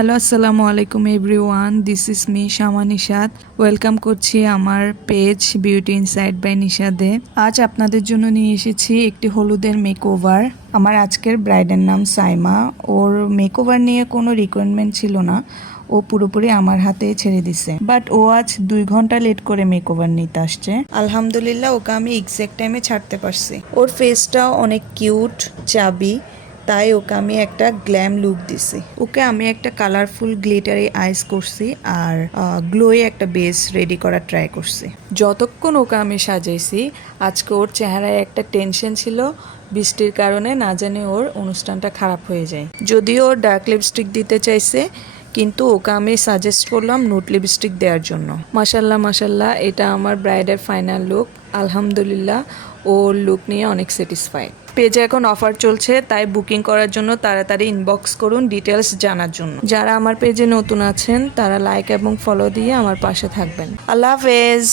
Hello, আসসালামু আলাইকুম everyone, this is me Shama Nishad. Welcome করছি আমার পেজ বিউটি ইনসাইড বাই নিশাদে। আজ আপনাদের জন্য নিয়ে এসেছি একটি হলুদের মেকওভার। আমার আজকের ব্রাইডের নাম সাইমা। ওর মেকওভার নিয়ে কোনো রিকোয়ারমেন্ট ছিল না, ও পুরোপুরি আমার হাতে ছেড়ে দিছে। বাট ও আজ 2 ঘন্টা লেট করে মেকওভার নিতে আসছে। আলহামদুলিল্লাহ, ওকে আমি এক্সাক্ট টাইমে ছাড়তে পারছি। ওর ফেসটাও অনেক কিউট, চাবি, তাই ওকে আমি একটা গ্ল্যাম লুক দিছি। ওকে আমি একটা কালারফুল গ্লিটারি আইস করছি আর গ্লোয়ে একটা বেস রেডি করার ট্রাই করছি। যতক্ষণ ওকে আমি সাজাইছি, আজকে ওর চেহারায় একটা টেনশন ছিল, বৃষ্টির কারণে না জানি ওর অনুষ্ঠানটা খারাপ হয়ে যায়। যদিও ওর ডার্ক লিপস্টিক দিতে চাইছে, কিন্তু ওকে আমি সাজেস্ট করলাম নুট লিপস্টিক দেওয়ার জন্য। মাশাল্লাহ মাশাল্লাহ, এটা আমার ব্রাইডের ফাইনাল লুক। আলহামদুলিল্লাহ, ওর লুক নিয়ে অনেক স্যাটিসফাইড। পেজে এখন অফার চলছে, তাই বুকিং করার জন্য তাড়াতাড়ি ইনবক্স করুন ডিটেলস জানার জন্য। যারা আমার পেজে নতুন আছেন তারা লাইক এবং ফলো দিয়ে আমার পাশে থাকবেন। আল্লাহ হাফেজ।